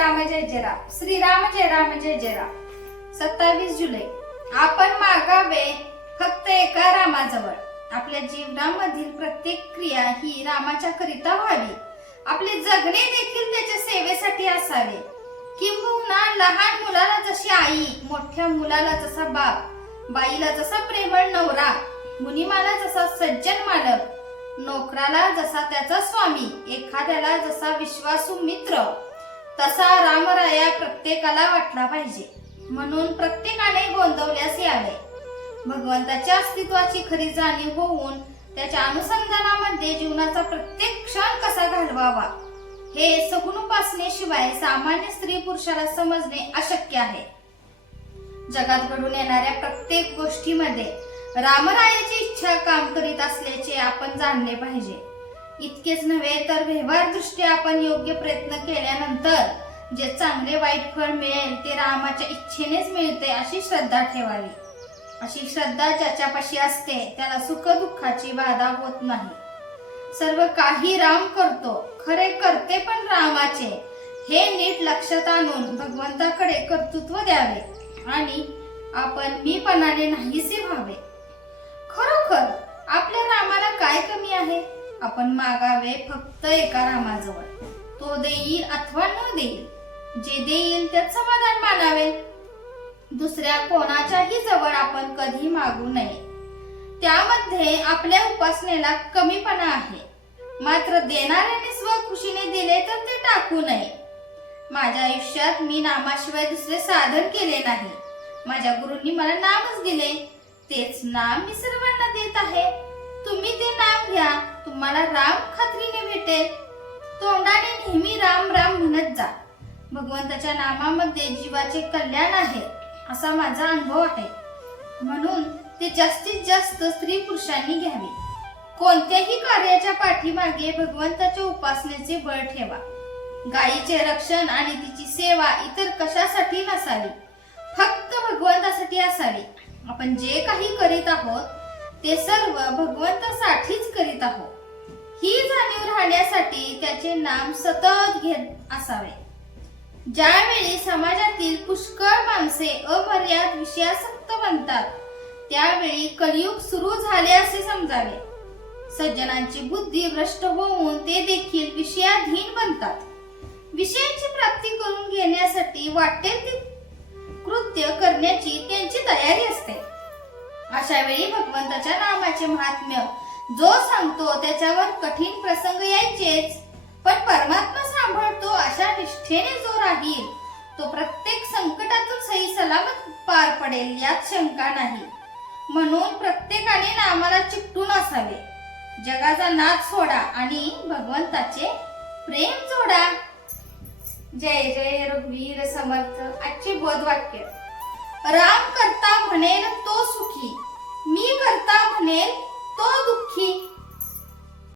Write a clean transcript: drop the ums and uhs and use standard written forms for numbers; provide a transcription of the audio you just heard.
राम जय जय राम. श्रीराम जय राम जय जय राम. 27 जुलै. आपण मागावे फक्त एका रामाजवळ. आपल्या जीवनामधील प्रत्येक क्रिया ही रामाच्या करिता व्हावी. आपले जगणे देखील त्याच्या सेवेसाठी असावे. किंबहुना लहान मुलाला जशी आई, मोठ्या मुलाला जसा बाप, बाईला जसा प्रेमळ नवरा, मुनिमाला जसा सज्जन मालक, नोकराला जसा त्याचा स्वामी, एखाद्याला जसा विश्वासू मित्र, तसा रामराया प्रत्येकाला वाटला पाहिजे. म्हणून प्रत्येकाने गोंदवल्यास यावे. भगवंताच्या अस्तित्वाची खरी जाणीव होऊन त्याच्या अनुसंधानामध्ये जीवनाचा प्रत्येक क्षण कसा घालवावा हे सगुण उपासनेशिवाय सामान्य स्त्री पुरुषाला समजणे अशक्य आहे. जगात घडून येणाऱ्या प्रत्येक गोष्टीमध्ये रामरायाची इच्छा काम करीत असल्याचे आपण जाणले पाहिजे. इतकेच नव्हे तर व्यवहारदृष्ट्या आपण योग्य प्रयत्न केल्यानंतर जे चांगले वाईट फळ मिळेल ते रामाच्या इच्छेनेच मिळते अशी श्रद्धा ठेवावी. अशी श्रद्धा ज्याच्यापाशी असते त्याला सुख दुःखाची बाधा होत नाही. सर्व काही राम करतो, खरे करते पण रामाचे हे नीट लक्षात आणून भगवंताकडे कर्तृत्व द्यावे आणि आपण मीपणाने नाहीसे व्हावे. खरोखर आपल्या रामाला काय कमी आहे? आपण मागावे फक्त एका रामाजवळ. तो देईल अथवा न देईल, जे देईल त्यात समाधान मानावे. दुसऱ्या कोणाच्याही जवळ आपण कधी मागू नये. त्यामध्ये आपल्या उपासनेला कमीपणा आहे. मात्र देणाऱ्याने स्वखुशीने दिले तर ते टाकू नये. माझ्या आयुष्यात मी नामाशिवाय दुसरे साधन केले नाही. माझ्या गुरूंनी मला नामच दिले, तेच नाम मी सर्वांना देत आहे. तुम्ही ते नाम घ्या, तुम्हाला राम खात्रीने भेटेल. तोंडाने नेहमी राम राम म्हणत जा. भगवंताच्या नामामध्ये जीवाचे कल्याण आहे असा माझा अनुभव आहे. म्हणून ते जास्तीत जास्त स्त्री पुरुषांनी घ्यावे. कोणत्याही कार्याच्या पाठीमागे भगवंताच्या उपासनेचे बळ ठेवा. गायीचे रक्षण आणि तिची सेवा इतर कशासाठी नसावी, फक्त भगवंतासाठी असावी. आपण जे काही करीत आहोत ते सर्व भगवंतासाठीच करीत आहोत ही जाणीव राहण्यासाठी त्याचे नाम सतत घेत असावे. ज्यावेळी समाजातील पुष्कळ माणसे अमर्याद विषयासक्त बनतात त्यावेळी कलियुग सुरू झाले असे समजावे. सज्जनांची बुद्धी भ्रष्ट होऊन ते देखील विषयाधीन बनतात. विषयाची प्राप्ती करून घेण्यासाठी वाटेल ते कृत्य करण्याची त्यांची तयारी असते. अशा वेळी भगवंताच्या नामाचे महात्म्य जो सांगतो त्याच्यावर कठीण प्रसंग यायचेच, पण परमात्मा सांभाळतो अशा निष्ठेने जो राहील तो प्रत्येक संकटातून सही सलामत पार पडेल यात शंका नाही. म्हणून प्रत्येकाने नामाला चिकटून असावे. जगाचा नाद सोडा आणि भगवंताचे प्रेम जोडा. जय जय रघुवीर समर्थ. आजचे बोधवाक्य. राम करता म्हणेल